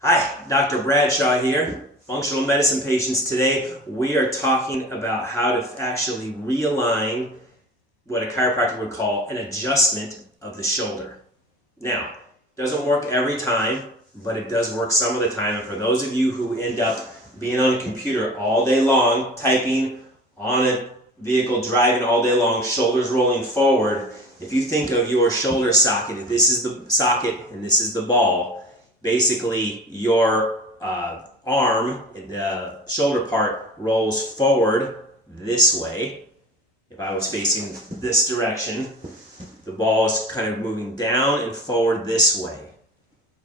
Hi, Dr. Bradshaw here, functional medicine patients. Today we are talking about how to actually realign what a chiropractor would call an adjustment of the shoulder. Now, it doesn't work every time, but it does work some of the time. And for those of you who end up being on a computer all day long, typing on a vehicle, driving all day long, shoulders rolling forward, if you think of your shoulder socket, if this is the socket and this is the ball, basically your arm, the shoulder part, rolls forward this way. If I was facing this direction, the ball is kind of moving down and forward this way.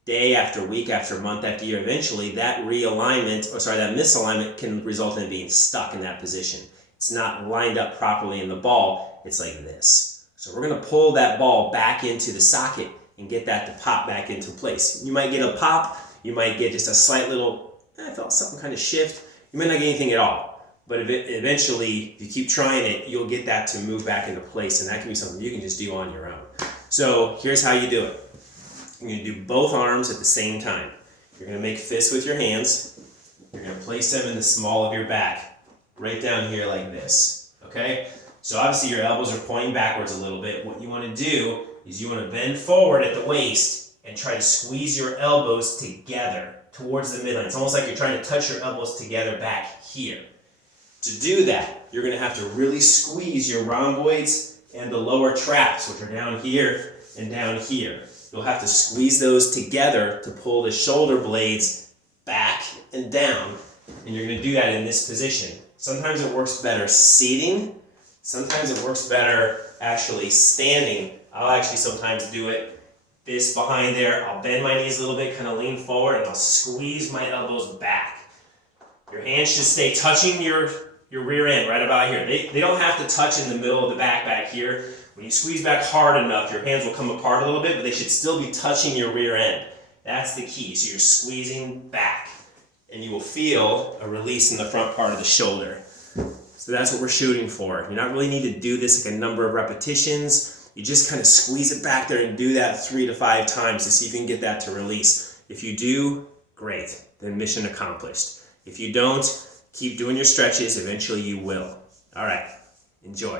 Day after week after month after year, eventually that that misalignment can result in it being stuck in that position. It's not lined up properly in the ball. It's like this. So we're going to pull that ball back into the socket and get that to pop back into place. You might get a pop, you might get just a slight little, I felt something kind of shift. You might not get anything at all, but eventually, if you keep trying it, you'll get that to move back into place, and that can be something you can just do on your own. So here's how you do it. You're going to do both arms at the same time. You're going to make fists with your hands. You're going to place them in the small of your back, right down here like this, okay? So obviously your elbows are pointing backwards a little bit. What you want to do is you want to bend forward at the waist and try to squeeze your elbows together towards the midline. It's almost like you're trying to touch your elbows together back here. To do that, you're going to have to really squeeze your rhomboids and the lower traps, which are down here and down here. You'll have to squeeze those together to pull the shoulder blades back and down, and you're going to do that in this position. Sometimes it works better seating. Sometimes it works better actually standing. I'll actually sometimes do it this behind there. I'll bend my knees a little bit, kind of lean forward, and I'll squeeze my elbows back. Your hands should stay touching your rear end right about here. They don't have to touch in the middle of the back here. When you squeeze back hard enough, your hands will come apart a little bit, but they should still be touching your rear end. That's the key. So you're squeezing back, and you will feel a release in the front part of the shoulder. So that's what we're shooting for. You don't really need to do this like a number of repetitions. You just kind of squeeze it back there and do that 3 to 5 times to see if you can get that to release. If you do, great. Then mission accomplished. If you don't, keep doing your stretches. Eventually you will. All right. Enjoy.